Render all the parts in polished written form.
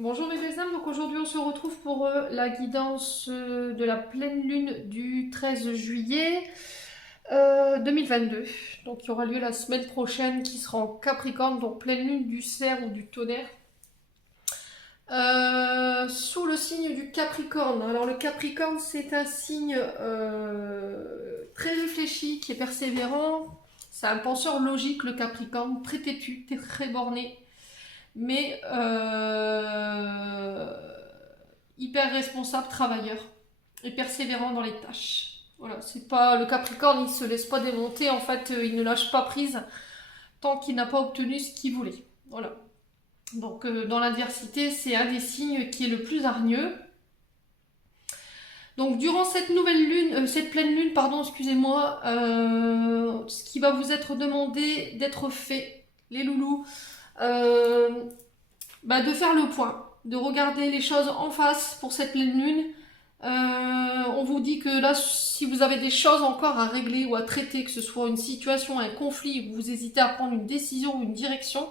Bonjour mes belles âmes, donc aujourd'hui on se retrouve pour la guidance de la pleine lune du 13 juillet 2022. Donc il y aura lieu la semaine prochaine qui sera en Capricorne, donc pleine lune du cerf ou du tonnerre. Sous le signe du Capricorne. Alors le Capricorne c'est un signe très réfléchi, qui est persévérant. C'est un penseur logique le Capricorne, très têtu, très borné. Mais hyper responsable, travailleur et persévérant dans les tâches. Voilà, c'est pas le Capricorne, il se laisse pas démonter, en fait, il ne lâche pas prise tant qu'il n'a pas obtenu ce qu'il voulait. Voilà. Donc dans l'adversité, c'est un des signes qui est le plus hargneux. Donc durant cette nouvelle lune, cette pleine lune, pardon, excusez-moi, ce qui va vous être demandé d'être fait, les loulous, de faire le point, de regarder les choses en face pour cette pleine lune. On vous dit que là, si vous avez des choses encore à régler ou à traiter, que ce soit une situation, un conflit, où vous hésitez à prendre une décision ou une direction,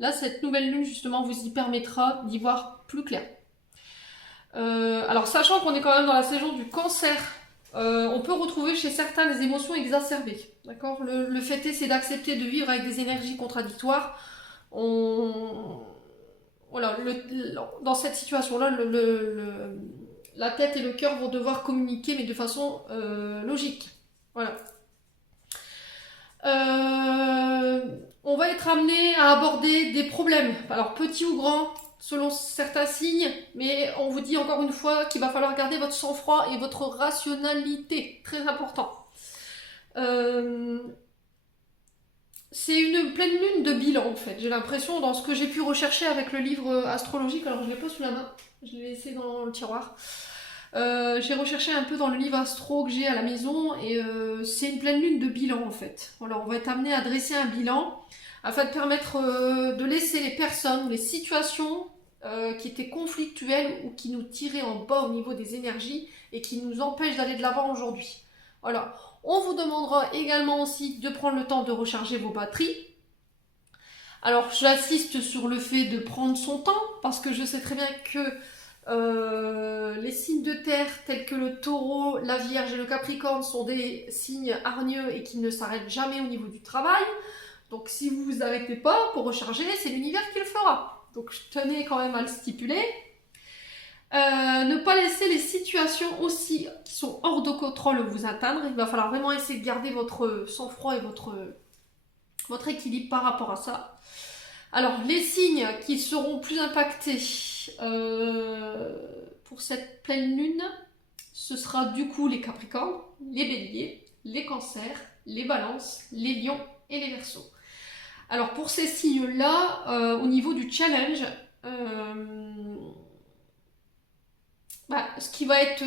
là, cette nouvelle lune, justement, vous y permettra d'y voir plus clair. Alors, sachant qu'on est quand même dans la saison du cancer, on peut retrouver chez certains des émotions exacerbées. D'accord. Le fait est, c'est d'accepter de vivre avec des énergies contradictoires. Voilà, dans cette situation-là, la tête et le cœur vont devoir communiquer, mais de façon logique. Voilà. On va être amené à aborder des problèmes, alors petits ou grands, selon certains signes, mais on vous dit encore une fois qu'il va falloir garder votre sang-froid et votre rationalité, très important. C'est une pleine lune de bilan en fait, j'ai l'impression, dans ce que j'ai pu rechercher avec le livre astrologique. Alors je ne l'ai pas sous la main, je l'ai laissé dans le tiroir. J'ai recherché un peu dans le livre astro que j'ai à la maison et c'est une pleine lune de bilan en fait. Voilà, on va être amené à dresser un bilan afin de permettre de laisser les personnes, les situations qui étaient conflictuelles ou qui nous tiraient en bas au niveau des énergies et qui nous empêchent d'aller de l'avant aujourd'hui. Voilà. On vous demandera également aussi de prendre le temps de recharger vos batteries. Alors j'insiste sur le fait de prendre son temps parce que je sais très bien que les signes de terre tels que le taureau, la vierge et le capricorne sont des signes hargneux et qui ne s'arrêtent jamais au niveau du travail. Donc si vous vous arrêtez pas pour recharger, c'est l'univers qui le fera. Donc je tenais quand même à le stipuler. Ne pas laisser les situations aussi qui sont hors de contrôle vous atteindre. Il va falloir vraiment essayer de garder votre sang-froid et votre équilibre par rapport à ça. Alors, les signes qui seront plus impactés pour cette pleine lune, ce sera du coup les capricornes, les béliers, les cancers, les balances, les lions et les verseaux. Alors, pour ces signes-là, au niveau du challenge, ce qui va être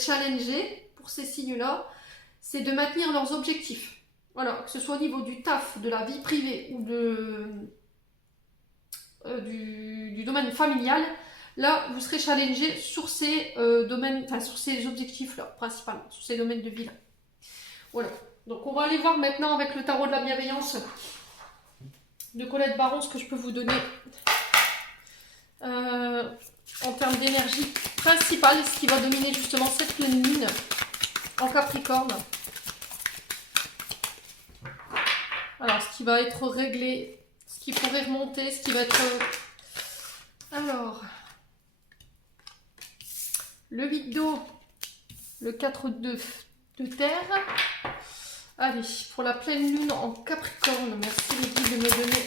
challengé pour ces signes-là, c'est de maintenir leurs objectifs. Voilà, que ce soit au niveau du taf, de la vie privée ou du domaine familial, là, vous serez challengé sur ces domaines, enfin sur ces objectifs-là, principalement, sur ces domaines de vie-là. Voilà. Donc on va aller voir maintenant avec le tarot de la bienveillance de Colette Baron ce que je peux vous donner en termes d'énergie principale, ce qui va dominer justement cette pleine lune en Capricorne. Alors, ce qui va être réglé, ce qui pourrait remonter, ce qui va être... Alors, le 8 d'eau, le 4 de terre. Allez, pour la pleine lune en Capricorne, merci les guides de me donner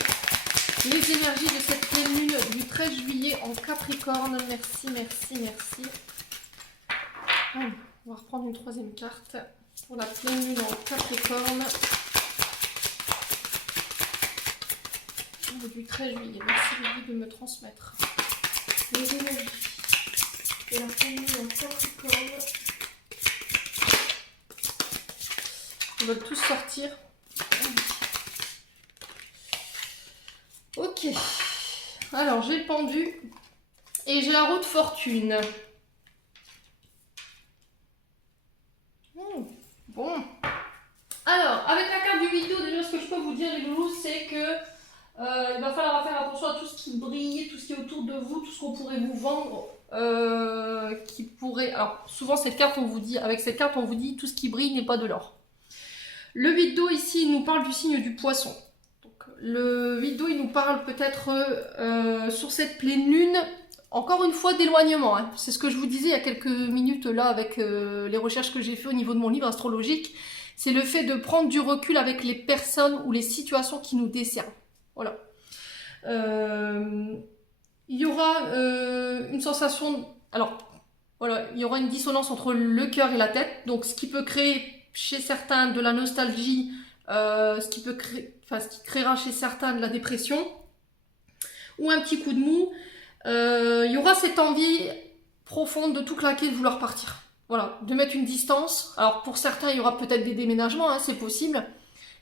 les énergies de cette pleine lune du 13 juillet en Capricorne. Merci, merci, merci. Allez, on va reprendre une troisième carte pour la pleine lune en Capricorne. Du 13 juillet. Merci les guides de me transmettre les énergies de la pleine lune en Capricorne. Ils veulent tous sortir. Ok. Alors, j'ai le pendu et j'ai la roue de fortune. Bon. Alors, avec la carte du vidéo, déjà, ce que je peux vous dire, les loulous, c'est que il va falloir faire attention à tout chose qui brille, tout ce qui est autour de vous, tout ce qu'on pourrait vous vendre, qui pourrait... Alors, souvent, cette carte, on vous dit, avec cette carte, on vous dit tout ce qui brille n'est pas de l'or. Le 8 d'eau, ici, il nous parle du signe du poisson. Donc, le 8 d'eau, il nous parle peut-être sur cette pleine lune, encore une fois, d'éloignement. Hein. C'est ce que je vous disais il y a quelques minutes, là, avec les recherches que j'ai fait au niveau de mon livre astrologique. C'est le fait de prendre du recul avec les personnes ou les situations qui nous desservent. Voilà. Il y aura une sensation... Alors, voilà, il y aura une dissonance entre le cœur et la tête. Donc, ce qui peut créer chez certains de la nostalgie, ce qui créera chez certains de la dépression, ou un petit coup de mou. Il y aura cette envie profonde de tout claquer, de vouloir partir. Voilà, de mettre une distance. Alors pour certains, il y aura peut-être des déménagements, hein, c'est possible.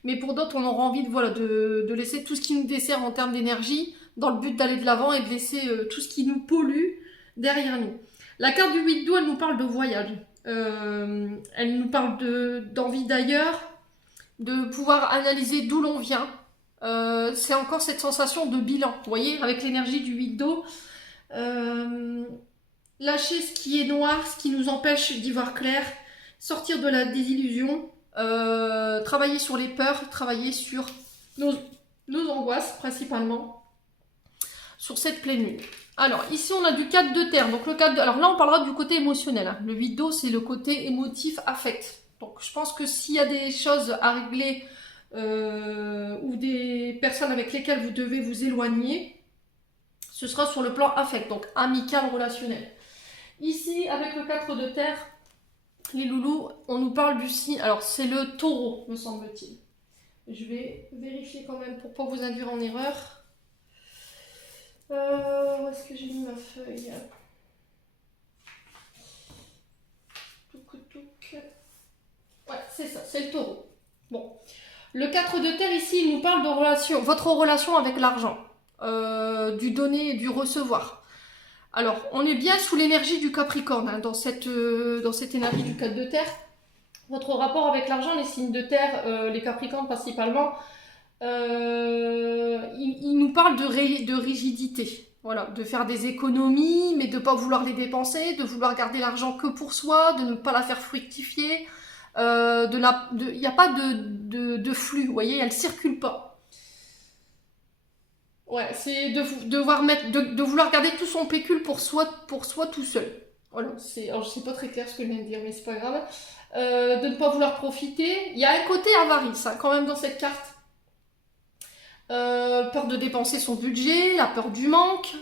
Mais pour d'autres, on aura envie de laisser tout ce qui nous dessert en termes d'énergie dans le but d'aller de l'avant et de laisser tout ce qui nous pollue derrière nous. La carte du 8 d'eau, elle nous parle de voyage. Elle nous parle d'envie d'ailleurs, de pouvoir analyser d'où l'on vient. C'est encore cette sensation de bilan, vous voyez, avec l'énergie du 8 d'eau. Lâcher ce qui est noir, ce qui nous empêche d'y voir clair, sortir de la désillusion, travailler sur les peurs, travailler sur nos angoisses principalement, sur cette pleine lune. Alors ici on a du 4 de terre, donc le 4 de... Alors là on parlera du côté émotionnel, hein. Le 8 d'eau c'est le côté émotif, affect. Donc je pense que s'il y a des choses à régler ou des personnes avec lesquelles vous devez vous éloigner, ce sera sur le plan affect, donc amical, relationnel. Ici, avec le 4 de terre, les loulous, on nous parle du signe. Alors, c'est le taureau, me semble-t-il. Je vais vérifier quand même pour ne pas vous induire en erreur. Où est-ce que j'ai mis ma feuille? Ouais, c'est ça, c'est le taureau. Bon. Le 4 de terre, ici, il nous parle de relation, votre relation avec l'argent, du donner et du recevoir. Alors, on est bien sous l'énergie du Capricorne, hein, dans cette énergie du 4 de terre. Votre rapport avec l'argent, les signes de terre, les Capricornes principalement, ils nous parlent de rigidité. Voilà, de faire des économies, mais de ne pas vouloir les dépenser, de vouloir garder l'argent que pour soi, de ne pas la faire fructifier. Il n'y a pas de flux, vous voyez, elle ne circule pas. Ouais, c'est de vouloir garder tout son pécule pour soi tout seul. Voilà, alors je sais pas très clair ce que je viens de dire, mais c'est pas grave. De ne pas vouloir profiter. Il y a un côté avarice, hein, quand même dans cette carte. Peur de dépenser son budget, la peur du manque.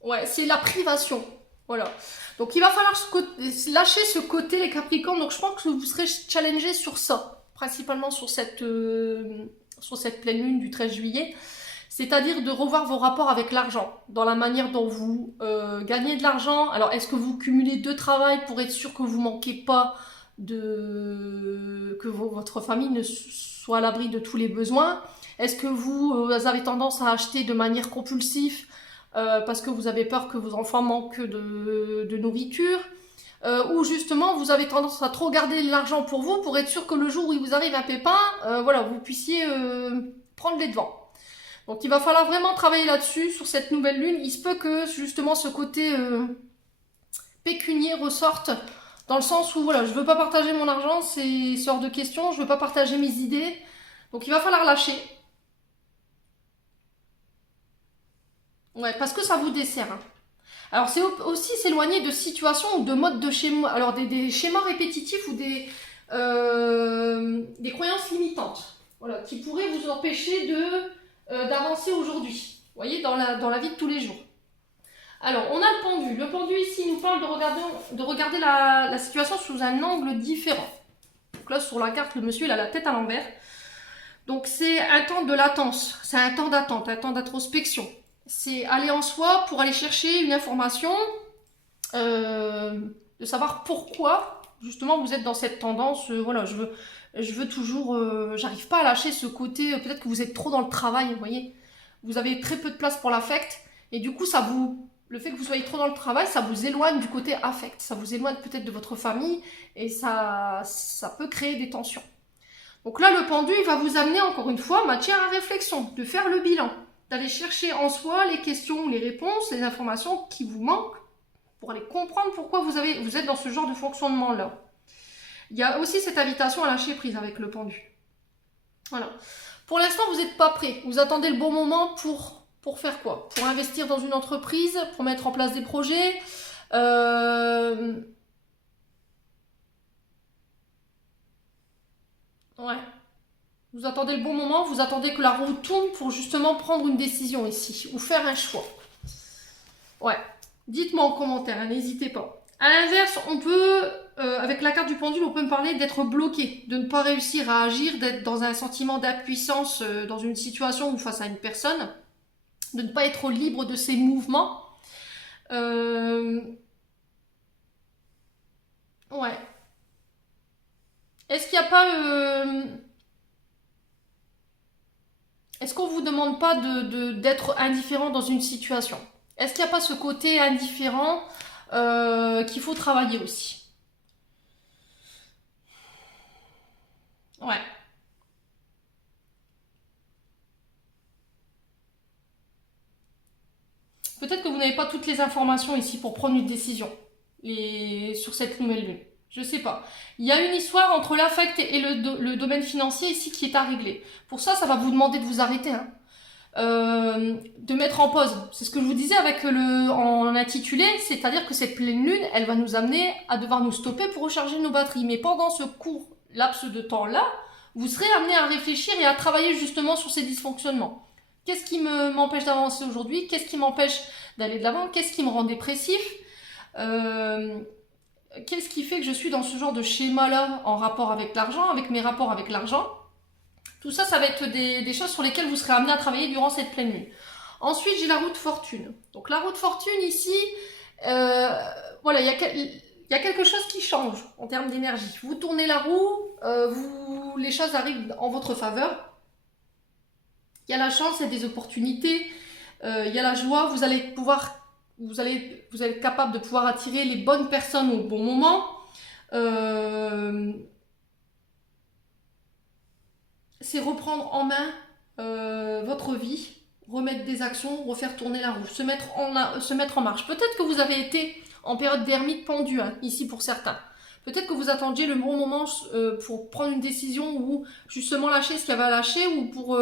Ouais, c'est la privation. Voilà. Donc il va falloir lâcher ce côté, les Capricornes. Donc je pense que vous serez challengés sur ça. Principalement sur cette pleine lune du 13 juillet, c'est-à-dire de revoir vos rapports avec l'argent, dans la manière dont vous gagnez de l'argent. Alors, est-ce que vous cumulez deux travails pour être sûr que vous ne manquez pas que votre famille ne soit à l'abri de tous les besoins? Est-ce que vous avez tendance à acheter de manière compulsive parce que vous avez peur que vos enfants manquent de nourriture? Ou justement vous avez tendance à trop garder l'argent pour vous pour être sûr que le jour où il vous arrive un pépin, voilà, vous puissiez prendre les devants. Donc il va falloir vraiment travailler là-dessus, sur cette nouvelle lune. Il se peut que justement ce côté pécunier ressorte, dans le sens où voilà, je veux pas partager mon argent, c'est hors de question, je veux pas partager mes idées, donc il va falloir lâcher. Ouais, parce que ça vous dessert, hein. Alors c'est aussi s'éloigner de situations ou de modes de schéma, alors des schémas répétitifs ou des croyances limitantes, voilà, qui pourraient vous empêcher d'avancer aujourd'hui, vous voyez, dans la vie de tous les jours. Alors on a le pendu. Le pendu ici nous parle de regarder la situation sous un angle différent. Donc là sur la carte, le monsieur il a la tête à l'envers. Donc c'est un temps de latence, c'est un temps d'attente, un temps d'introspection. C'est aller en soi pour aller chercher une information, de savoir pourquoi justement vous êtes dans cette tendance, voilà, je veux toujours, j'arrive pas à lâcher ce côté, peut-être que vous êtes trop dans le travail, vous voyez, vous avez très peu de place pour l'affect, et du coup le fait que vous soyez trop dans le travail, ça vous éloigne du côté affect, ça vous éloigne peut-être de votre famille, et ça peut créer des tensions. Donc là, le pendu, il va vous amener encore une fois matière à réflexion, de faire le bilan, d'aller chercher en soi les questions, les réponses, les informations qui vous manquent pour aller comprendre pourquoi vous êtes dans ce genre de fonctionnement-là. Il y a aussi cette invitation à lâcher prise avec le pendu. Voilà. Pour l'instant, vous n'êtes pas prêt. Vous attendez le bon moment pour faire quoi? Pour investir dans une entreprise, pour mettre en place des projets. Ouais. Vous attendez le bon moment, vous attendez que la roue tourne pour justement prendre une décision ici, ou faire un choix. Ouais. Dites-moi en commentaire, hein, n'hésitez pas. À l'inverse, on peut, avec la carte du pendule, on peut me parler d'être bloqué, de ne pas réussir à agir, d'être dans un sentiment d'impuissance dans une situation ou face à une personne, de ne pas être libre de ses mouvements. Ouais. Est-ce qu'il n'y a pas... Est-ce qu'on vous demande pas d'être indifférent dans une situation? Est-ce qu'il n'y a pas ce côté indifférent qu'il faut travailler aussi? Ouais. Peut-être que vous n'avez pas toutes les informations ici pour prendre une décision sur cette nouvelle lune. Je sais pas. Il y a une histoire entre l'affect et le domaine financier ici qui est à régler. Pour ça, ça va vous demander de vous arrêter, hein. De mettre en pause. C'est ce que je vous disais avec en intitulé, c'est-à-dire que cette pleine lune, elle va nous amener à devoir nous stopper pour recharger nos batteries. Mais pendant ce court laps de temps-là, vous serez amené à réfléchir et à travailler justement sur ces dysfonctionnements. Qu'est-ce qui m'empêche d'avancer aujourd'hui? Qu'est-ce qui m'empêche d'aller de l'avant? Qu'est-ce qui me rend dépressif? Qu'est-ce qui fait que je suis dans ce genre de schéma-là en rapport avec l'argent, avec mes rapports avec l'argent? Tout ça, ça va être des choses sur lesquelles vous serez amené à travailler durant cette pleine lune. Ensuite, j'ai la roue de fortune. Donc la roue de fortune ici, voilà, il y a quelque chose qui change en termes d'énergie. Vous tournez la roue, les choses arrivent en votre faveur. Il y a la chance, il y a des opportunités, il y a la joie, vous allez être capable de pouvoir attirer les bonnes personnes au bon moment. C'est reprendre en main votre vie, remettre des actions, refaire tourner la roue, se mettre en marche. Peut-être que vous avez été en période d'ermite pendu, hein, ici pour certains. Peut-être que vous attendiez le bon moment pour prendre une décision ou justement lâcher ce qu'il y avait à lâcher ou pour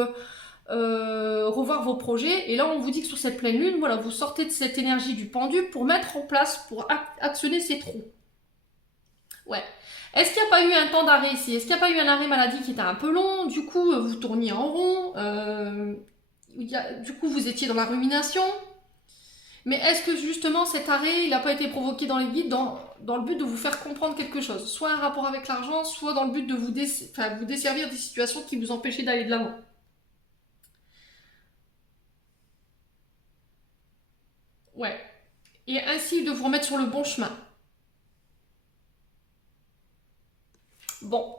revoir vos projets. Et là, on vous dit que sur cette pleine lune, voilà, vous sortez de cette énergie du pendu pour mettre en place, pour actionner ces trous. Ouais. Est-ce qu'il n'y a pas eu un temps d'arrêt ici? Est-ce qu'il n'y a pas eu un arrêt maladie qui était un peu long? Du coup, vous tourniez en rond. Du coup, vous étiez dans la rumination. Mais est-ce que justement cet arrêt, il n'a pas été provoqué dans les guides dans le but de vous faire comprendre quelque chose? Soit un rapport avec l'argent, soit dans le but de vous desservir des situations qui vous empêchaient d'aller de l'avant. Ouais. Et ainsi de vous remettre sur le bon chemin. Bon.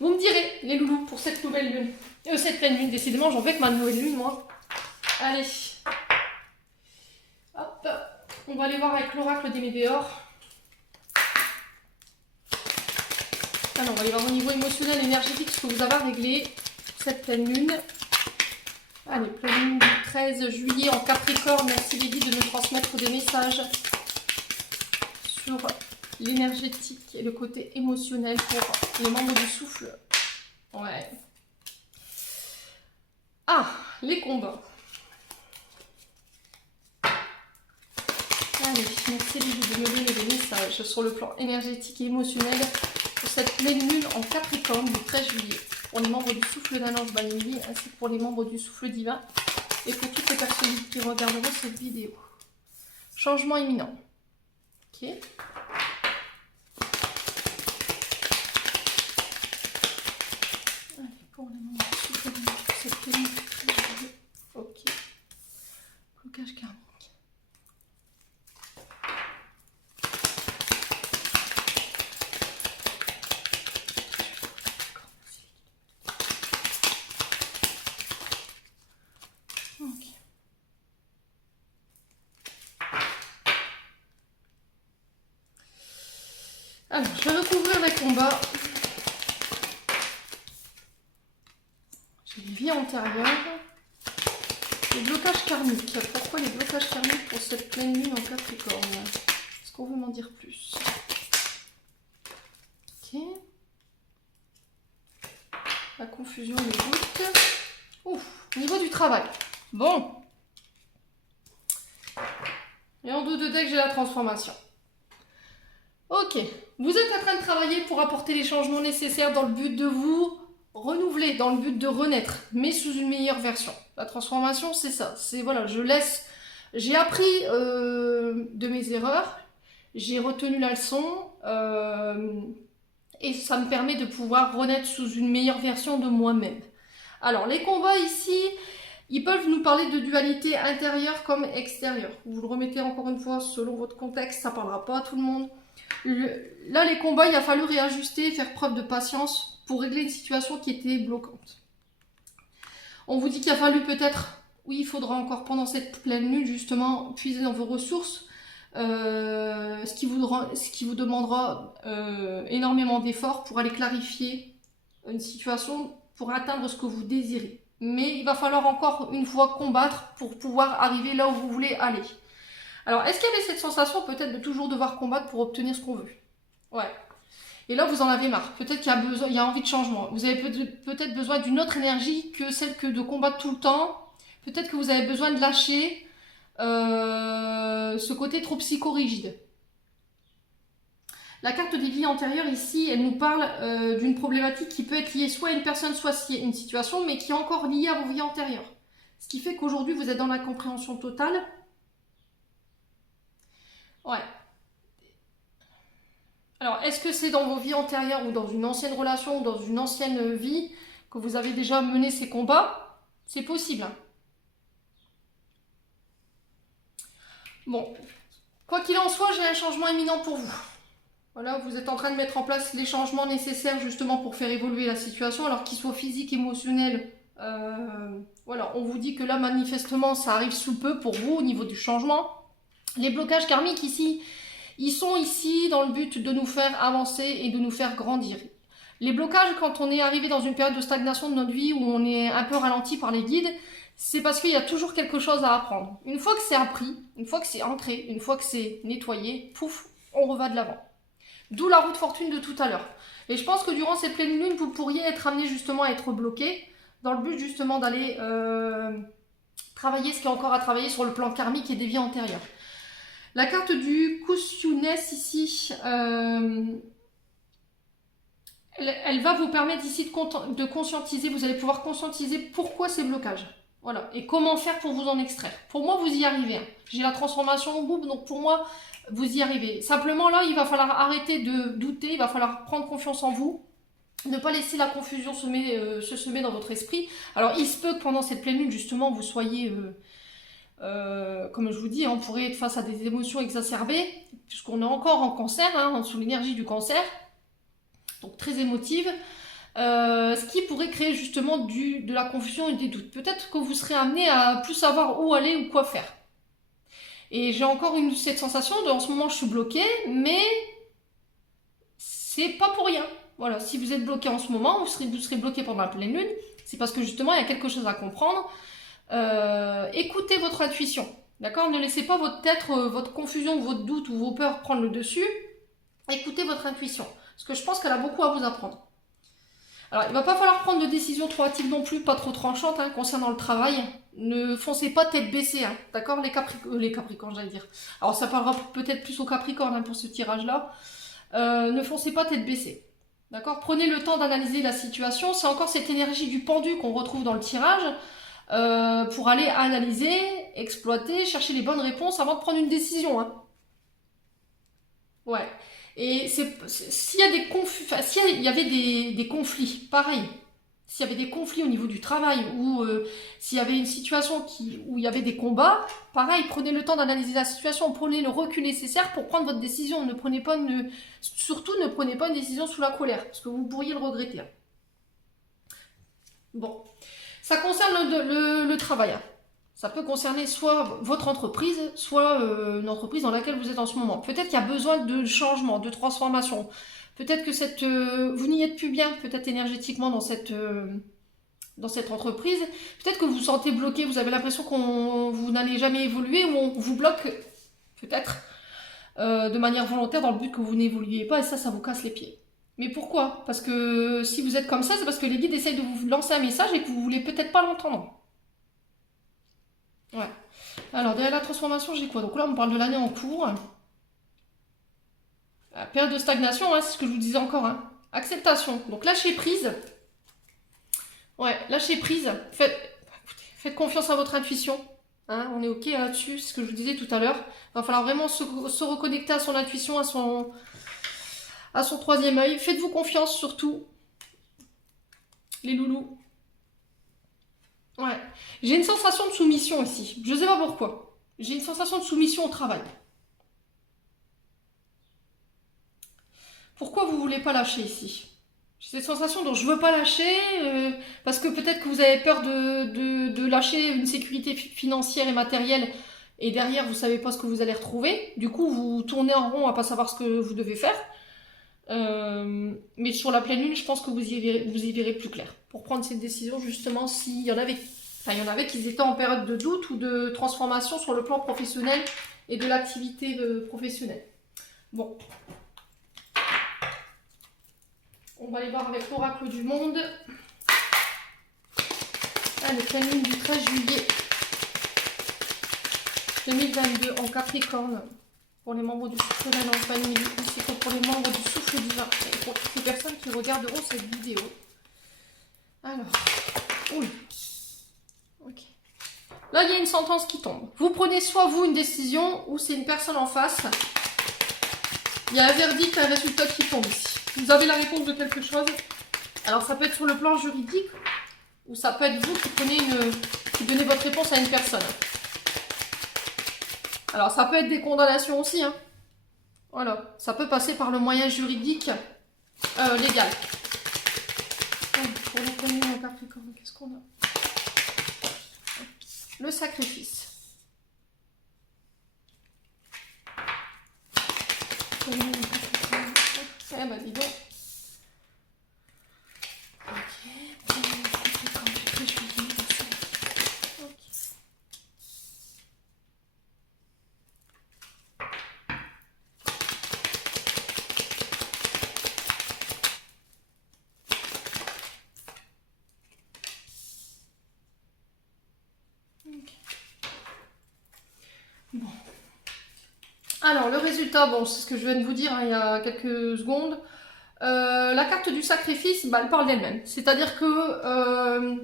Vous me direz, les loulous, pour cette nouvelle lune. Cette pleine lune, décidément, j'en vais que ma nouvelle lune, moi. Allez. Hop. On va aller voir avec l'oracle des météores. Alors, on va aller voir au niveau émotionnel, énergétique, ce que vous avez réglé cette pleine lune. Allez, pleine lune du 13 juillet en Capricorne. Merci les guides de me transmettre des messages sur l'énergétique et le côté émotionnel pour les membres du souffle. Ouais. Ah, les combats. Allez, merci les guides de me donner des messages sur le plan énergétique et émotionnel pour cette pleine lune en Capricorne du 13 juillet. Pour les membres du souffle d'un ange Banini, ainsi que pour les membres du souffle divin et pour toutes les personnes qui regarderont cette vidéo. Changement imminent. Ok. Allez, pour les membres du souffle divin, pour cette pleine lune du 13 juillet. Ok. Blocage karmique. Alors, je vais recouvrir les combats. antérieure. Les blocages karmiques. Pourquoi les blocages karmiques pour cette pleine lune en Capricorne? Est-ce qu'on veut m'en dire plus? Ok. La confusion, les doutes. Ouf, au niveau du travail. Bon. Et en dos de deck, j'ai la transformation. Ok. Vous êtes en train de travailler pour apporter les changements nécessaires dans le but de vous renouveler, dans le but de renaître, mais sous une meilleure version. La transformation, c'est ça. C'est voilà, je laisse. J'ai appris de mes erreurs, j'ai retenu la leçon, et ça me permet de pouvoir renaître sous une meilleure version de moi-même. Alors, les combats ici, ils peuvent nous parler de dualité intérieure comme extérieure. Vous le remettez encore une fois selon votre contexte, ça ne parlera pas à tout le monde. Là, les combats, il a fallu réajuster, faire preuve de patience pour régler une situation qui était bloquante. On vous dit qu'il a fallu peut-être, oui, il faudra encore pendant cette pleine lune justement puiser dans vos ressources, ce qui vous demandera énormément d'efforts pour aller clarifier une situation, pour atteindre ce que vous désirez. Mais il va falloir encore une fois combattre pour pouvoir arriver là où vous voulez aller. Alors, est-ce qu'il y avait cette sensation peut-être de toujours devoir combattre pour obtenir ce qu'on veut? Ouais. Et là, vous en avez marre. Peut-être qu'il y a envie de changement. Vous avez peut-être besoin d'une autre énergie que celle que de combattre tout le temps. Peut-être que vous avez besoin de lâcher ce côté trop psychorigide. La carte des vies antérieures ici, elle nous parle d'une problématique qui peut être liée soit à une personne, soit à une situation, mais qui est encore liée à vos vies antérieures. Ce qui fait qu'aujourd'hui, vous êtes dans l'incompréhension totale. Ouais. Alors, est-ce que c'est dans vos vies antérieures ou dans une ancienne relation ou dans une ancienne vie que vous avez déjà mené ces combats? C'est possible. Hein. Bon, quoi qu'il en soit, j'ai un changement imminent pour vous. Voilà, vous êtes en train de mettre en place les changements nécessaires justement pour faire évoluer la situation, alors qu'ils soient physiques, émotionnels. Voilà, on vous dit que là, manifestement, ça arrive sous peu pour vous au niveau du changement. Les blocages karmiques ici, ils sont ici dans le but de nous faire avancer et de nous faire grandir. Les blocages, quand on est arrivé dans une période de stagnation de notre vie où on est un peu ralenti par les guides, c'est parce qu'il y a toujours quelque chose à apprendre. Une fois que c'est appris, une fois que c'est ancré, une fois que c'est nettoyé, pouf, on reva de l'avant. D'où la roue de fortune de tout à l'heure. Et je pense que durant cette pleine lune, vous pourriez être amené justement à être bloqué dans le but justement d'aller travailler ce qui est encore à travailler sur le plan karmique et des vies antérieures. La carte du Kusyuness ici, elle va vous permettre ici de conscientiser, vous allez pouvoir conscientiser pourquoi ces blocages. Voilà, et comment faire pour vous en extraire. Pour moi, vous y arrivez. Hein. J'ai la transformation au bout, donc pour moi, vous y arrivez. Simplement là, il va falloir arrêter de douter, il va falloir prendre confiance en vous, ne pas laisser la confusion se semer dans votre esprit. Alors, il se peut que pendant cette pleine lune, justement, vous soyez... comme je vous dis, on pourrait être face à des émotions exacerbées, puisqu'on est encore en cancer, hein, sous l'énergie du cancer, donc très émotive, ce qui pourrait créer justement de la confusion et des doutes. Peut-être que vous serez amené à plus savoir où aller ou quoi faire. Et j'ai encore cette sensation de, en ce moment, je suis bloquée, mais c'est pas pour rien. Voilà, si vous êtes bloqué en ce moment, vous serez bloqué pendant la pleine lune, c'est parce que justement, il y a quelque chose à comprendre. Écoutez votre intuition, d'accord? Ne laissez pas votre tête, votre confusion, votre doute ou vos peurs prendre le dessus. Écoutez votre intuition, parce que je pense qu'elle a beaucoup à vous apprendre. Alors, il ne va pas falloir prendre de décisions trop hâtives non plus, pas trop tranchantes hein, concernant le travail. Ne foncez pas tête baissée, hein, d'accord? Les Capricornes, j'allais dire. Alors, ça parlera peut-être plus aux Capricornes hein, pour ce tirage-là. Ne foncez pas tête baissée, d'accord? Prenez le temps d'analyser la situation. C'est encore cette énergie du pendu qu'on retrouve dans le tirage. Pour aller analyser, exploiter, chercher les bonnes réponses avant de prendre une décision. Hein. Ouais. Et s'il y a s'il y avait des conflits, pareil. S'il y avait des conflits au niveau du travail ou s'il y avait une situation où il y avait des combats, pareil, prenez le temps d'analyser la situation, prenez le recul nécessaire pour prendre votre décision. Surtout ne prenez pas une décision sous la colère, parce que vous pourriez le regretter. Hein. Bon. Ça concerne le travail. Ça peut concerner soit votre entreprise, soit une entreprise dans laquelle vous êtes en ce moment. Peut-être qu'il y a besoin de changement, de transformation. Peut-être que vous n'y êtes plus bien, peut-être énergétiquement, dans cette dans cette entreprise. Peut-être que vous vous sentez bloqué, vous avez l'impression qu'on vous n'allez jamais évoluer ou on vous bloque peut-être de manière volontaire dans le but que vous n'évoluiez pas et ça vous casse les pieds. Mais pourquoi? Parce que si vous êtes comme ça, c'est parce que les guides essayent de vous lancer un message et que vous voulez peut-être pas l'entendre. Ouais. Alors, derrière la transformation, j'ai quoi? Donc là, on parle de l'année en cours. La période de stagnation, hein, c'est ce que je vous disais encore. Hein. Acceptation. Donc, lâcher prise. Ouais, lâcher prise. Faites confiance à votre intuition. Hein, on est OK là-dessus, c'est ce que je vous disais tout à l'heure. Il va falloir vraiment se reconnecter à son intuition, à son troisième œil. Faites-vous confiance surtout. Les loulous. Ouais. J'ai une sensation de soumission ici. Je ne sais pas pourquoi. J'ai une sensation de soumission au travail. Pourquoi vous ne voulez pas lâcher ici? J'ai cette sensation dont je ne veux pas lâcher, parce que peut-être que vous avez peur de lâcher une sécurité financière et matérielle, et derrière, vous ne savez pas ce que vous allez retrouver. Du coup, vous tournez en rond à ne pas savoir ce que vous devez faire. Mais sur la pleine lune, je pense que vous y verrez plus clair. Pour prendre cette décision, justement, s'il y en avait... Enfin, il y en avait qui étaient en période de doute ou de transformation sur le plan professionnel et de l'activité professionnelle. Bon. On va aller voir avec l'oracle du monde. Allez, pleine lune du 13 juillet 2022 en Capricorne. Pour les membres du souffle divin en famille, ainsi que pour les membres du souffle divin. Et pour toutes les personnes qui regarderont cette vidéo. Alors, oui. Ok. Là, il y a une sentence qui tombe. Vous prenez soit vous une décision, ou c'est une personne en face. Il y a un verdict, un résultat qui tombe ici. Vous avez la réponse de quelque chose. Alors, ça peut être sur le plan juridique, ou ça peut être vous qui donnez votre réponse à une personne. Alors, ça peut être des condamnations aussi. Hein. Voilà. Ça peut passer par le moyen juridique légal. Pour les communes en Capricorne, qu'est-ce qu'on a? Le sacrifice. Eh ben, dis donc. Ok. Bon. Alors, le résultat, bon, c'est ce que je viens de vous dire hein, il y a quelques secondes. La carte du sacrifice, bah, elle parle d'elle-même. C'est-à-dire que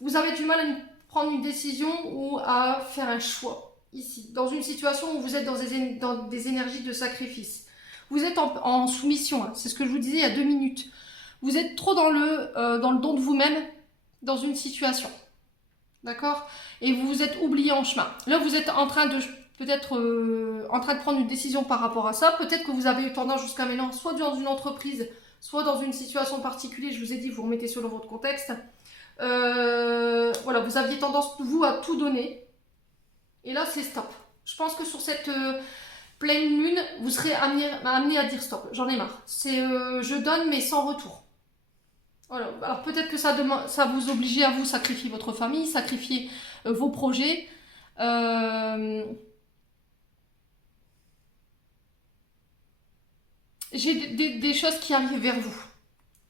vous avez du mal à prendre une décision ou à faire un choix ici, dans une situation où vous êtes dans des énergies de sacrifice. Vous êtes en soumission, hein, c'est ce que je vous disais il y a 2 minutes. Vous êtes trop dans le don de vous-même dans une situation. D'accord? Et vous vous êtes oublié en chemin. Là, vous êtes en train de peut-être en train de prendre une décision par rapport à ça. Peut-être que vous avez eu tendance jusqu'à maintenant, soit dans une entreprise, soit dans une situation particulière. Je vous ai dit, vous remettez selon votre contexte. Voilà, vous aviez tendance, vous, à tout donner. Et là, c'est stop. Je pense que sur cette pleine lune, vous serez amené à dire stop. J'en ai marre. C'est je donne, mais sans retour. Voilà. Alors peut-être que ça vous oblige à vous sacrifier votre famille, sacrifier vos projets. J'ai des choses qui arrivent vers vous.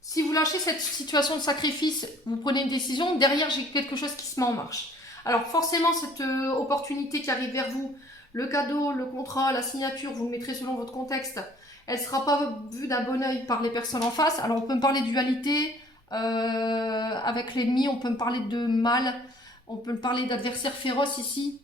Si vous lâchez cette situation de sacrifice, vous prenez une décision, derrière j'ai quelque chose qui se met en marche. Alors forcément cette opportunité qui arrive vers vous, le cadeau, le contrat, la signature, vous le mettrez selon votre contexte, elle ne sera pas vue d'un bon oeil par les personnes en face. Alors on peut me parler de dualité, avec l'ennemi, on peut me parler de mal, on peut me parler d'adversaire féroce ici.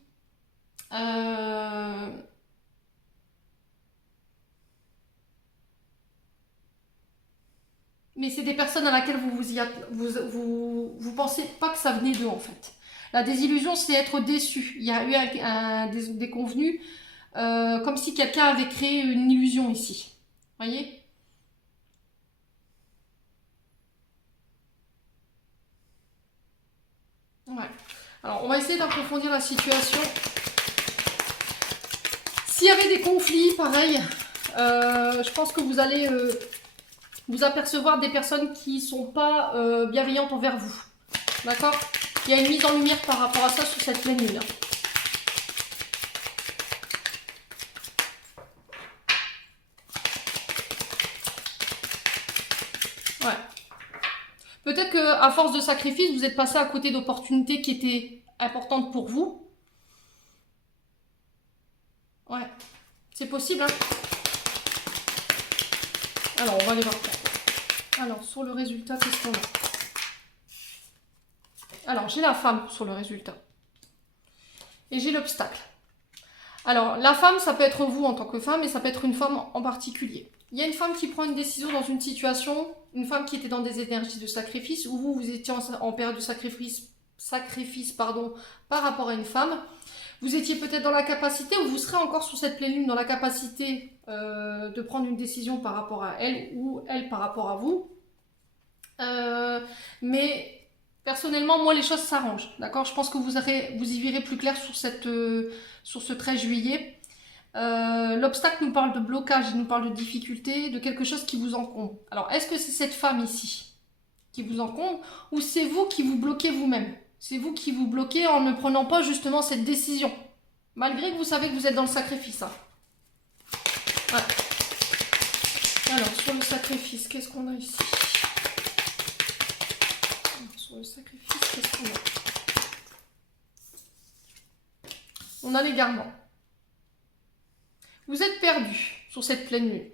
Mais c'est des personnes à laquelle vous pensez pas que ça venait d'eux en fait. La désillusion, c'est être déçu. Il y a eu des convenus, comme si quelqu'un avait créé une illusion ici. Voyez ? Ouais. Alors, on va essayer d'approfondir la situation. S'il y avait des conflits, pareil, je pense que vous allez vous apercevoir des personnes qui ne sont pas bienveillantes envers vous. D'accord? Il y a une mise en lumière par rapport à ça sur cette pleine lune. Ouais. Peut-être qu'à force de sacrifice, vous êtes passé à côté d'opportunités qui étaient importantes pour vous. Ouais. C'est possible, hein? Alors, on va aller voir. Alors, sur le résultat, qu'est-ce qu'on a? Alors, j'ai la femme sur le résultat. Et j'ai l'obstacle. Alors, la femme, ça peut être vous en tant que femme, et ça peut être une femme en particulier. Il y a une femme qui prend une décision dans une situation, une femme qui était dans des énergies de sacrifice, où vous étiez en période de sacrifice par rapport à une femme. Vous étiez peut-être dans la capacité, ou vous serez encore sur cette pleine lune, dans la capacité de prendre une décision par rapport à elle, ou elle par rapport à vous. Mais personnellement, moi, les choses s'arrangent. D'accord? Je pense que vous y verrez plus clair sur ce 13 juillet. L'obstacle nous parle de blocage, il nous parle de difficulté, de quelque chose qui vous encombre. Alors, est-ce que c'est cette femme ici qui vous encombre, ou c'est vous qui vous bloquez vous-même? C'est vous qui vous bloquez en ne prenant pas justement cette décision, malgré que vous savez que vous êtes dans le sacrifice. Hein. Ouais. Alors, sur le sacrifice, qu'est-ce qu'on a ici? Alors, sur le sacrifice, qu'est-ce qu'on a? On a l'égarement. Vous êtes perdu sur cette pleine lune.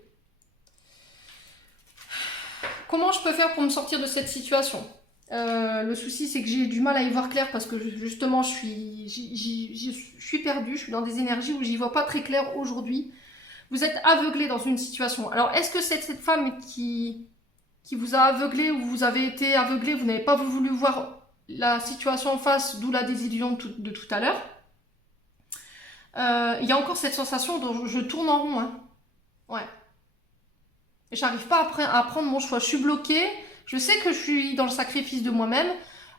Comment je peux faire pour me sortir de cette situation? Le souci, c'est que j'ai du mal à y voir clair parce que justement, je suis perdue. Je suis dans des énergies où j'y vois pas très clair aujourd'hui. Vous êtes aveuglé dans une situation. Alors, est-ce que c'est cette femme qui vous a aveuglé ou vous avez été aveuglé, vous n'avez pas voulu voir la situation en face, d'où la désillusion de tout à l'heure? Il y a encore cette sensation dont je tourne en rond. Hein. Ouais. J'arrive pas à prendre mon choix. Je suis bloquée. Je sais que je suis dans le sacrifice de moi-même.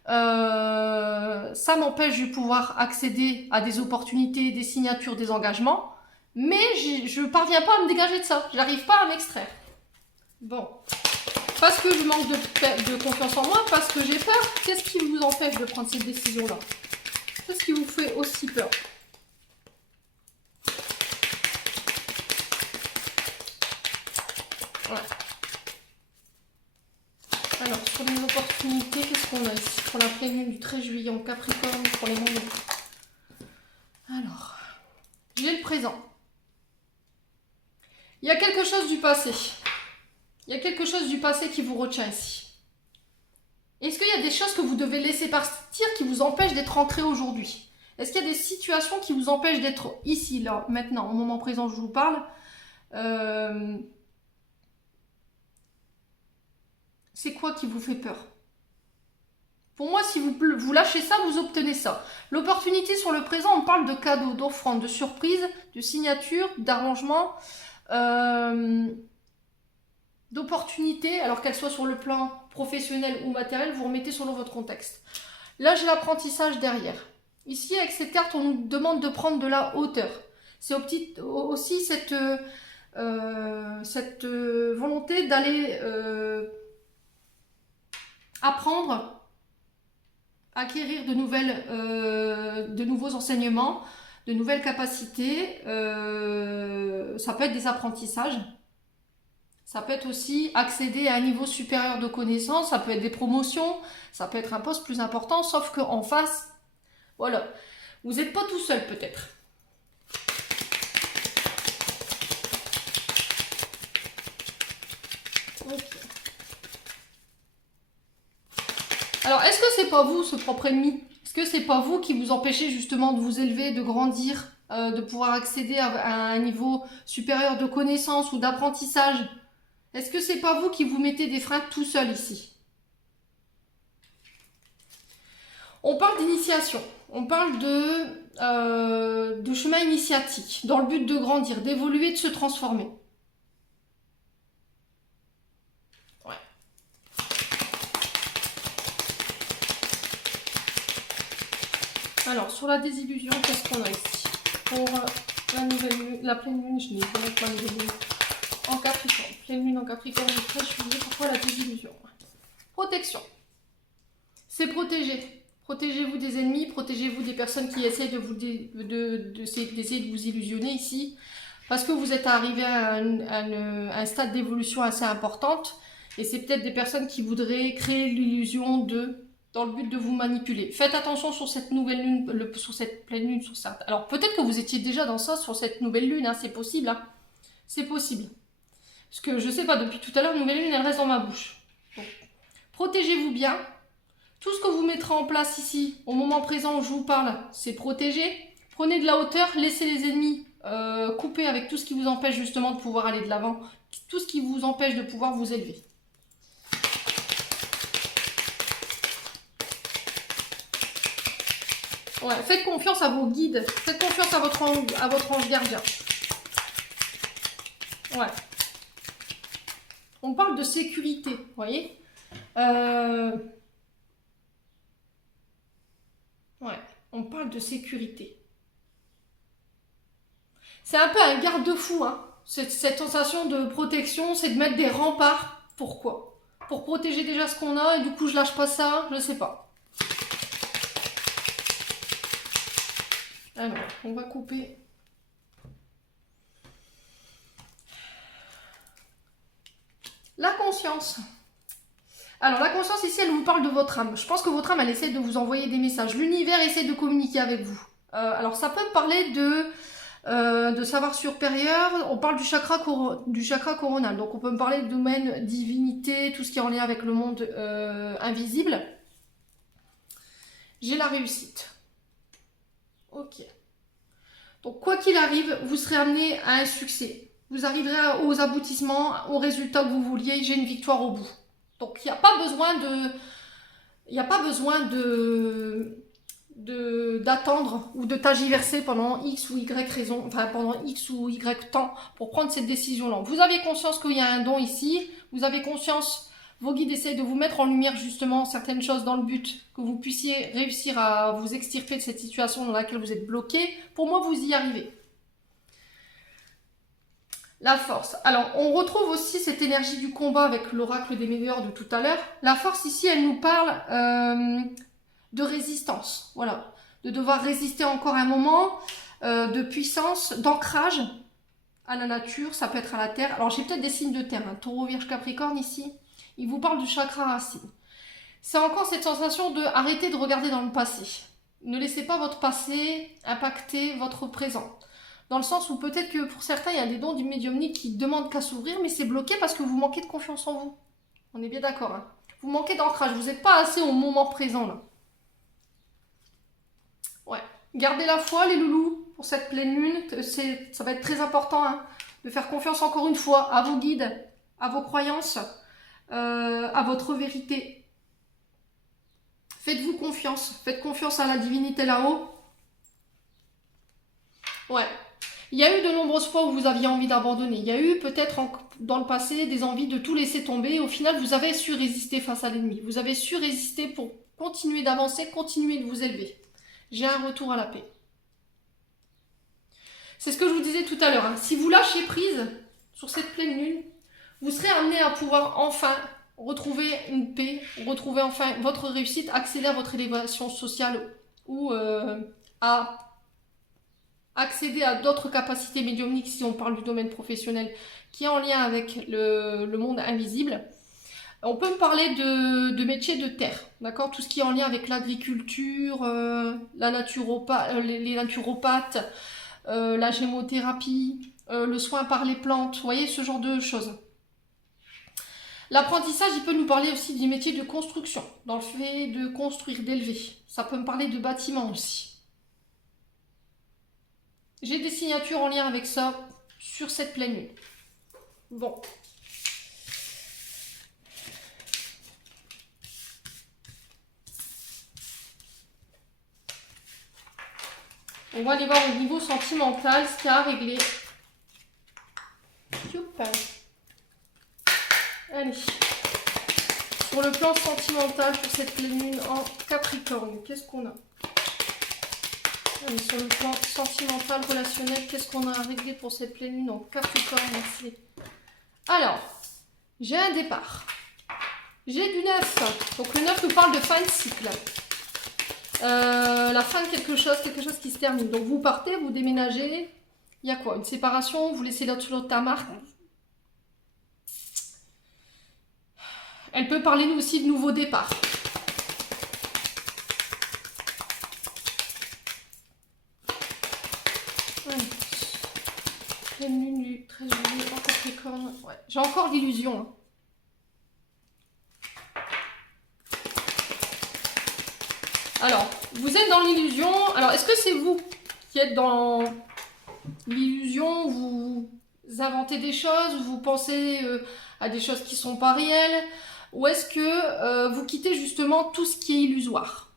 Ça m'empêche de pouvoir accéder à des opportunités, des signatures, des engagements. Mais je parviens pas à me dégager de ça. J'arrive pas à m'extraire. Bon. Parce que je manque de confiance en moi, parce que j'ai peur. Qu'est-ce qui vous empêche de prendre cette décision-là? Qu'est-ce qui vous fait aussi peur? Ouais. Alors, sur les opportunités, qu'est-ce qu'on a ici pour la pleine lune du 13 juillet en Capricorne, pour les mondes? Alors, j'ai le présent. Il y a quelque chose du passé. Il y a quelque chose du passé qui vous retient ici. Est-ce qu'il y a des choses que vous devez laisser partir qui vous empêchent d'être ancré aujourd'hui? Est-ce qu'il y a des situations qui vous empêchent d'être ici, là, maintenant, au moment présent où je vous parle? C'est quoi qui vous fait peur? Pour moi, si vous lâchez ça, vous obtenez ça. L'opportunité sur le présent, on parle de cadeaux, d'offrandes, de surprises, de signatures, d'arrangements, d'opportunités, alors qu'elles soient sur le plan professionnel ou matériel, vous remettez selon votre contexte. Là, j'ai l'apprentissage derrière. Ici, avec cette carte, on nous demande de prendre de la hauteur. C'est aussi cette volonté d'aller apprendre, acquérir de nouveaux enseignements, de nouvelles capacités. Ça peut être des apprentissages. Ça peut être aussi accéder à un niveau supérieur de connaissances, ça peut être des promotions, ça peut être un poste plus important, sauf qu'en face, voilà, vous n'êtes pas tout seul peut-être. Okay. Alors, est-ce que c'est pas vous, ce propre ennemi? Est-ce que c'est pas vous qui vous empêchez justement de vous élever, de grandir, de pouvoir accéder à un niveau supérieur de connaissances ou d'apprentissage? Est-ce que c'est pas vous qui vous mettez des freins tout seul ici? On parle d'initiation, on parle de chemin initiatique, dans le but de grandir, d'évoluer, de se transformer. Ouais. Alors, sur la désillusion, qu'est-ce qu'on a ici? Pour la pleine lune, je n'ai pas mettre la nouvelle lune. En Capricorne, pleine lune en Capricorne le 13 juillet, pourquoi la désillusion? Protection. C'est protéger. Protégez-vous des ennemis, protégez-vous des personnes qui essaient d'essayer de vous illusionner ici. Parce que vous êtes arrivé à un stade d'évolution assez importante. Et c'est peut-être des personnes qui voudraient créer l'illusion dans le but de vous manipuler. Faites attention sur cette nouvelle lune, sur cette pleine lune, sur ça. Alors peut-être que vous étiez déjà dans ça sur cette nouvelle lune, hein, c'est possible. Hein. C'est possible. Parce que je sais pas, depuis tout à l'heure, nouvelle lune, elle reste dans ma bouche. Donc, protégez-vous bien. Tout ce que vous mettrez en place ici, au moment présent où je vous parle, c'est protéger. Prenez de la hauteur, laissez les ennemis couper avec tout ce qui vous empêche justement de pouvoir aller de l'avant. Tout ce qui vous empêche de pouvoir vous élever. Ouais, faites confiance à vos guides. Faites confiance à votre ange gardien. Ouais. On parle de sécurité, vous voyez. Ouais, on parle de sécurité. C'est un peu un garde-fou, hein. Cette sensation de protection, c'est de mettre des remparts. Pourquoi? Pour protéger déjà ce qu'on a, et du coup je lâche pas ça, je sais pas. Alors, on va couper. La conscience. Alors, la conscience ici, elle vous parle de votre âme. Je pense que votre âme, elle essaie de vous envoyer des messages. L'univers essaie de communiquer avec vous. Alors, ça peut me parler de savoir supérieur. On parle du chakra coronal. Donc, on peut me parler de domaine divinité, tout ce qui est en lien avec le monde invisible. J'ai la réussite. Ok. Donc, quoi qu'il arrive, vous serez amené à un succès. Vous arriverez aux aboutissements, au résultat que vous vouliez. J'ai une victoire au bout. Donc, il n'y a pas besoin d'attendre ou de tergiverser pendant X ou Y raison, enfin pendant X ou Y temps pour prendre cette décision-là. Vous avez conscience qu'il y a un don ici, vous avez conscience, vos guides essayent de vous mettre en lumière justement certaines choses dans le but que vous puissiez réussir à vous extirper de cette situation dans laquelle vous êtes bloqué. Pour moi, vous y arrivez. La force. Alors, on retrouve aussi cette énergie du combat avec l'oracle des meilleurs de tout à l'heure. La force, ici, elle nous parle de résistance. Voilà. De devoir résister encore un moment, de puissance, d'ancrage à la nature. Ça peut être à la terre. Alors, j'ai peut-être des signes de terre. Hein. Taureau, Vierge, Capricorne, ici. Il vous parle du chakra racine. C'est encore cette sensation de arrêter de regarder dans le passé. Ne laissez pas votre passé impacter votre présent. Dans le sens où peut-être que pour certains, il y a des dons du médiumnique qui demandent qu'à s'ouvrir, mais c'est bloqué parce que vous manquez de confiance en vous. On est bien d'accord, hein. Vous manquez d'ancrage, vous n'êtes pas assez au moment présent, là. Ouais. Gardez la foi, les loulous, pour cette pleine lune. Ça va être très important, hein, de faire confiance encore une fois à vos guides, à vos croyances, à votre vérité. Faites-vous confiance. Faites confiance à la divinité là-haut. Ouais. Il y a eu de nombreuses fois où vous aviez envie d'abandonner. Il y a eu peut-être dans le passé des envies de tout laisser tomber. Au final, vous avez su résister face à l'ennemi. Vous avez su résister pour continuer d'avancer, continuer de vous élever. J'ai un retour à la paix. C'est ce que je vous disais tout à l'heure. Hein. Si vous lâchez prise sur cette pleine lune, vous serez amené à pouvoir enfin retrouver une paix, retrouver enfin votre réussite, accélérer votre élévation sociale ou à accéder à d'autres capacités médiumniques si on parle du domaine professionnel qui est en lien avec le monde invisible. On peut me parler de métiers de terre, d'accord? Tout ce qui est en lien avec l'agriculture, les naturopathes, la gémothérapie, le soin par les plantes, vous voyez, ce genre de choses. L'apprentissage, il peut nous parler aussi du métier de construction, dans le fait de construire, d'élever. Ça peut me parler de bâtiments aussi. J'ai des signatures en lien avec ça sur cette pleine lune. Bon. On va aller voir au niveau sentimental ce qu'il y a à régler. Allez. Sur le plan sentimental, pour cette pleine lune en Capricorne, qu'est-ce qu'on a? Allez, sur le plan sentimental, relationnel, qu'est-ce qu'on a à régler pour cette pleine lune en Capricorne? Merci. Alors, j'ai un départ. J'ai du 9. Donc le 9 nous parle de fin de cycle. La fin de quelque chose qui se termine. Donc vous partez, vous déménagez. Il y a quoi? Une séparation? Vous laissez l'autre sur l'autre marque? Elle peut parler nous aussi de nouveaux départs. Ouais. Pleine lune du 13 juillet en Capricorne. Ouais. J'ai encore l'illusion. Hein. Alors, vous êtes dans l'illusion. Alors, est-ce que c'est vous qui êtes dans l'illusion? Vous inventez des choses, vous pensez à des choses qui ne sont pas réelles? Ou est-ce que vous quittez justement tout ce qui est illusoire?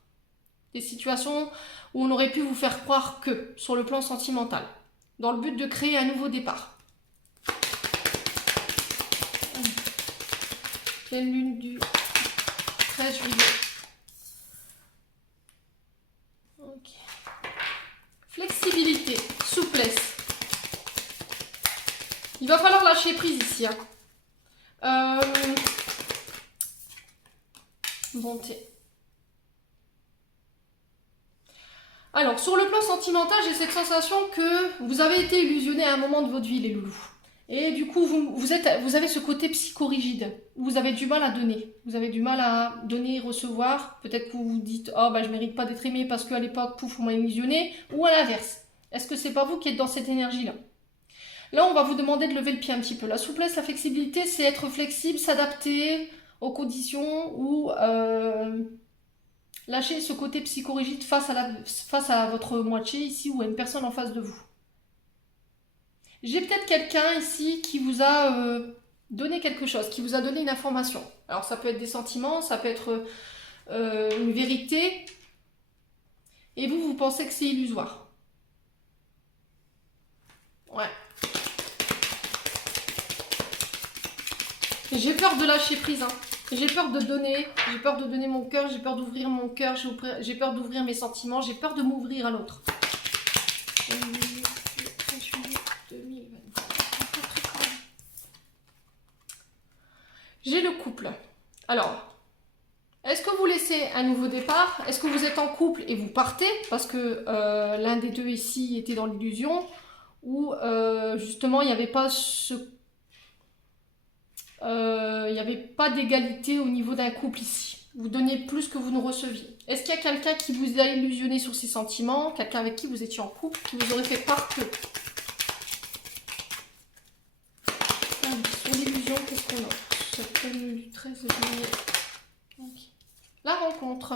Des situations où on aurait pu vous faire croire que, sur le plan sentimental, dans le but de créer un nouveau départ. Pleine lune du 13 juillet. Okay. Flexibilité, souplesse. Il va falloir lâcher prise ici. Hein. Bonté. Alors, sur le plan sentimental, j'ai cette sensation que vous avez été illusionné à un moment de votre vie, les loulous. Et du coup, vous avez ce côté psychorigide. Vous avez du mal à donner. Vous avez du mal à donner et recevoir. Peut-être que vous vous dites « Oh, bah, je mérite pas d'être aimé parce qu'à l'époque, pouf, on m'a illusionné. » Ou à l'inverse. Est-ce que c'est pas vous qui êtes dans cette énergie-là? Là, on va vous demander de lever le pied un petit peu. La souplesse, la flexibilité, c'est être flexible, s'adapter aux conditions ou lâcher ce côté psychorigide face à votre moitié ici ou à une personne en face de vous. J'ai peut-être quelqu'un ici qui vous a donné quelque chose, qui vous a donné une information. Alors ça peut être des sentiments, ça peut être une vérité. Et vous pensez que c'est illusoire. Ouais. J'ai peur de lâcher prise. Hein. J'ai peur de donner. J'ai peur de donner mon cœur. J'ai peur d'ouvrir mon cœur. J'ai peur d'ouvrir mes sentiments. J'ai peur de m'ouvrir à l'autre. J'ai le couple. Alors, est-ce que vous laissez un nouveau départ? Est-ce que vous êtes en couple et vous partez parce que l'un des deux ici était dans l'illusion? Ou justement, il n'y avait pas il n'y avait pas d'égalité au niveau d'un couple ici. Vous donnez plus que vous ne receviez. Est-ce qu'il y a quelqu'un qui vous a illusionné sur ses sentiments? Quelqu'un avec qui vous étiez en couple, qui vous aurait fait part que... Sur l'illusion, qu'est-ce qu'on a? Cette pleine du 13 juillet. Okay. La rencontre.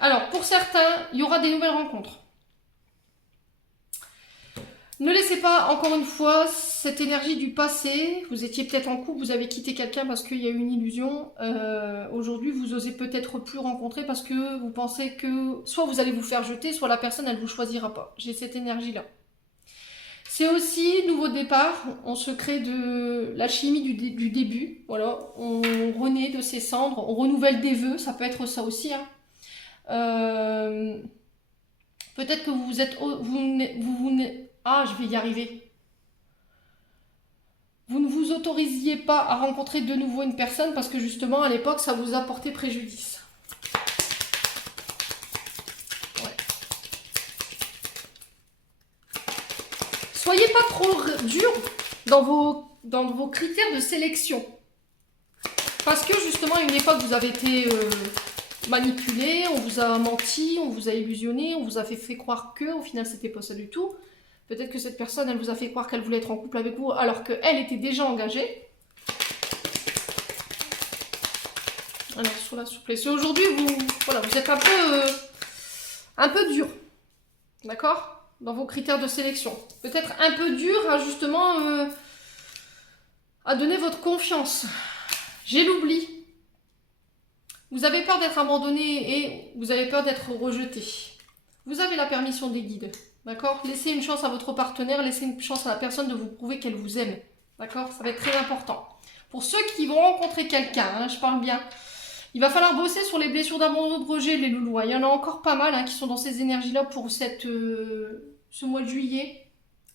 Alors, pour certains, il y aura des nouvelles rencontres. Ne laissez pas, encore une fois, cette énergie du passé. Vous étiez peut-être en couple, vous avez quitté quelqu'un parce qu'il y a eu une illusion. Aujourd'hui, vous osez peut-être plus rencontrer parce que vous pensez que soit vous allez vous faire jeter, soit la personne, elle ne vous choisira pas. J'ai cette énergie-là. C'est aussi nouveau départ. On se crée de l'alchimie du début. Voilà, on renaît de ses cendres, on renouvelle des vœux. Ça peut être ça aussi. Hein. Peut-être que vous êtes... Ah, je vais y arriver. Vous ne vous autorisiez pas à rencontrer de nouveau une personne parce que justement, à l'époque, ça vous a porté préjudice. Ouais. Soyez pas trop dur dans vos critères de sélection. Parce que justement, à une époque, vous avez été manipulé, on vous a menti, on vous a illusionné, on vous a fait croire que, au final, c'était pas ça du tout. Peut-être que cette personne, elle vous a fait croire qu'elle voulait être en couple avec vous alors qu'elle était déjà engagée. Alors, sur la souplesse. Aujourd'hui, voilà, vous êtes un peu dur. D'accord? Dans vos critères de sélection. Peut-être un peu dur à justement à donner votre confiance. J'ai l'oubli. Vous avez peur d'être abandonné et vous avez peur d'être rejeté. Vous avez la permission des guides. D'accord? Laissez une chance à votre partenaire, laissez une chance à la personne de vous prouver qu'elle vous aime. D'accord? Ça va être très important. Pour ceux qui vont rencontrer quelqu'un, hein, je parle bien, il va falloir bosser sur les blessures d'abandon, de rejet, les loulous. Il y en a encore pas mal hein, qui sont dans ces énergies-là pour ce mois de juillet.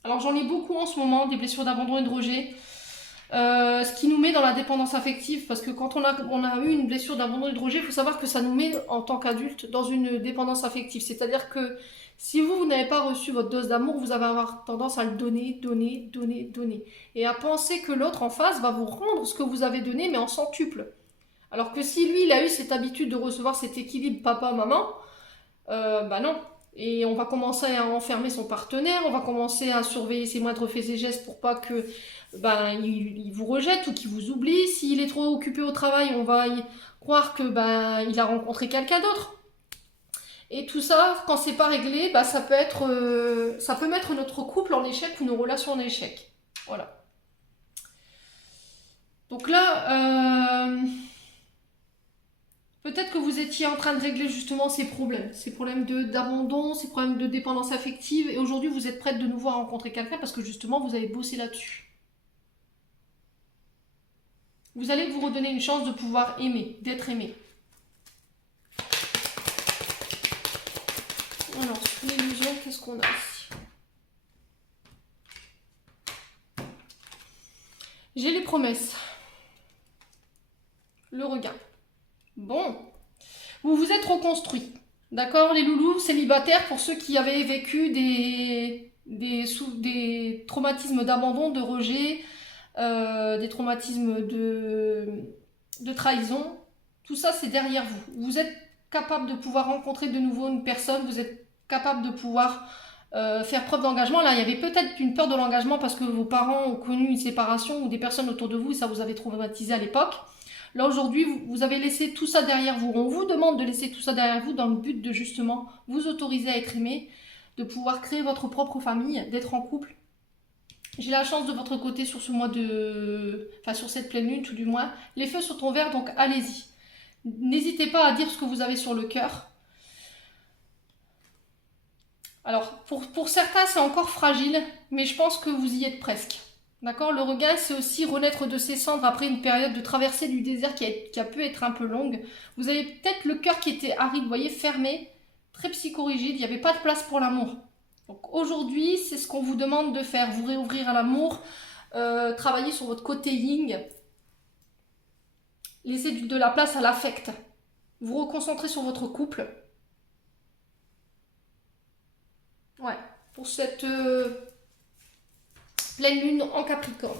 Alors j'en ai beaucoup en ce moment, des blessures d'abandon et de rejet. Ce qui nous met dans la dépendance affective, parce que quand on a eu une blessure d'abandon et de rejet, il faut savoir que ça nous met en tant qu'adulte dans une dépendance affective. C'est-à-dire que si vous n'avez pas reçu votre dose d'amour, vous allez avoir tendance à le donner, et à penser que l'autre en face va vous rendre ce que vous avez donné, mais en centuple. Alors que si lui, il a eu cette habitude de recevoir cet équilibre papa-maman, bah non. Et on va commencer à enfermer son partenaire, on va commencer à surveiller ses moindres faits et gestes pour pas que il vous rejette ou qu'il vous oublie. S'il est trop occupé au travail, on va croire que il a rencontré quelqu'un d'autre. Et tout ça, quand c'est pas réglé, ça peut mettre notre couple en échec ou nos relations en échec. Voilà. Donc là, peut-être que vous étiez en train de régler justement ces problèmes d'abandon, ces problèmes de dépendance affective, et aujourd'hui vous êtes prête de nouveau à rencontrer quelqu'un parce que justement vous avez bossé là-dessus. Vous allez vous redonner une chance de pouvoir aimer, d'être aimé. Alors, sur l'illusion, qu'est-ce qu'on a ici? J'ai les promesses. Le regain. Bon. Vous vous êtes reconstruit. D'accord, les loulous célibataires, pour ceux qui avaient vécu des traumatismes d'abandon, de rejet, des traumatismes de trahison, tout ça c'est derrière vous. Vous êtes capable de pouvoir rencontrer de nouveau une personne, vous êtes capable de pouvoir faire preuve d'engagement. Là, il y avait peut-être une peur de l'engagement parce que vos parents ont connu une séparation ou des personnes autour de vous et ça vous avait traumatisé à l'époque. Là, aujourd'hui, vous avez laissé tout ça derrière vous. On vous demande de laisser tout ça derrière vous dans le but de justement vous autoriser à être aimé, de pouvoir créer votre propre famille, d'être en couple. J'ai la chance de votre côté sur ce mois sur cette pleine lune, tout du moins. Les feux sont au vert, donc allez-y. N'hésitez pas à dire ce que vous avez sur le cœur. Alors, pour certains, c'est encore fragile, mais je pense que vous y êtes presque. D'accord? Le regain, c'est aussi renaître de ses cendres après une période de traversée du désert qui a pu être un peu longue. Vous avez peut-être le cœur qui était aride, vous voyez, fermé, très psychorigide, il n'y avait pas de place pour l'amour. Donc aujourd'hui, c'est ce qu'on vous demande de faire, vous réouvrir à l'amour, travailler sur votre côté yin, laisser de la place à l'affect, vous reconcentrer sur votre couple. Ouais, pour cette pleine lune en Capricorne.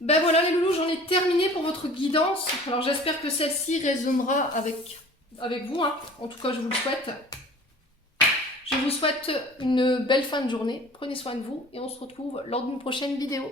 Ben voilà les loulous, j'en ai terminé pour votre guidance. Alors j'espère que celle-ci résonnera avec vous, hein. En tout cas je vous le souhaite. Je vous souhaite une belle fin de journée, prenez soin de vous et on se retrouve lors d'une prochaine vidéo.